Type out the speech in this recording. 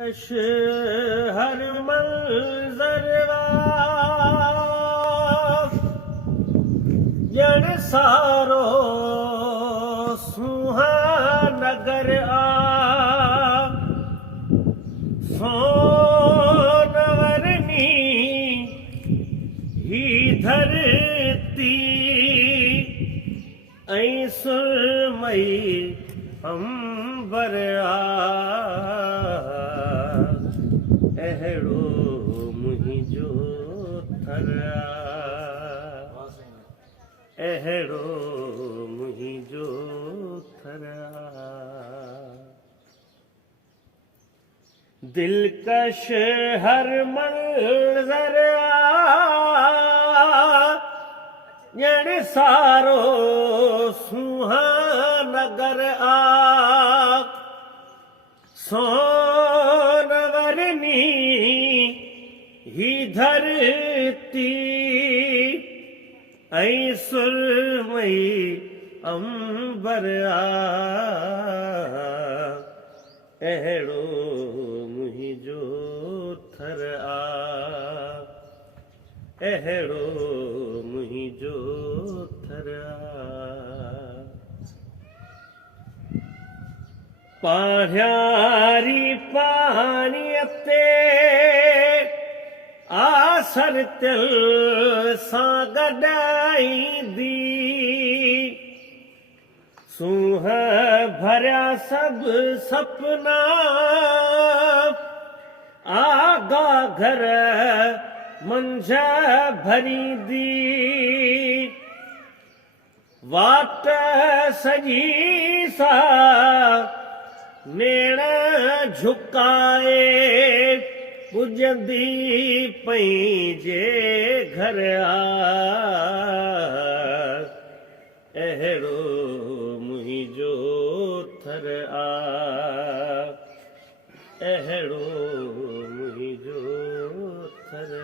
हर मंज़र ॼण सारो सुहानगर सोनवरनी ही धरती ऐं सुरमई अंबर अहिड़ो मुंहिंजो थर अहिड़ो मुंहिंजो थर दिलकश हर मंज़र ॼण सारो सुहानगर सोनवरनी ही धरती ऐं सुरमई अंबर अहिड़ो मुंहिंजो थर अहिड़ो मुंहिंजो थर पाढ़ियारी पाणीअ ते आसर तिल सां गॾाईंदी सूंह भरिया सभु सपना आगा घर मंझ भरींदी वाट सॼी सा नेण झुकाए पुॼंदी पंहिंजे घर अहिड़ो मुंहिंजो थर अहिड़ो मुंहिंजो थर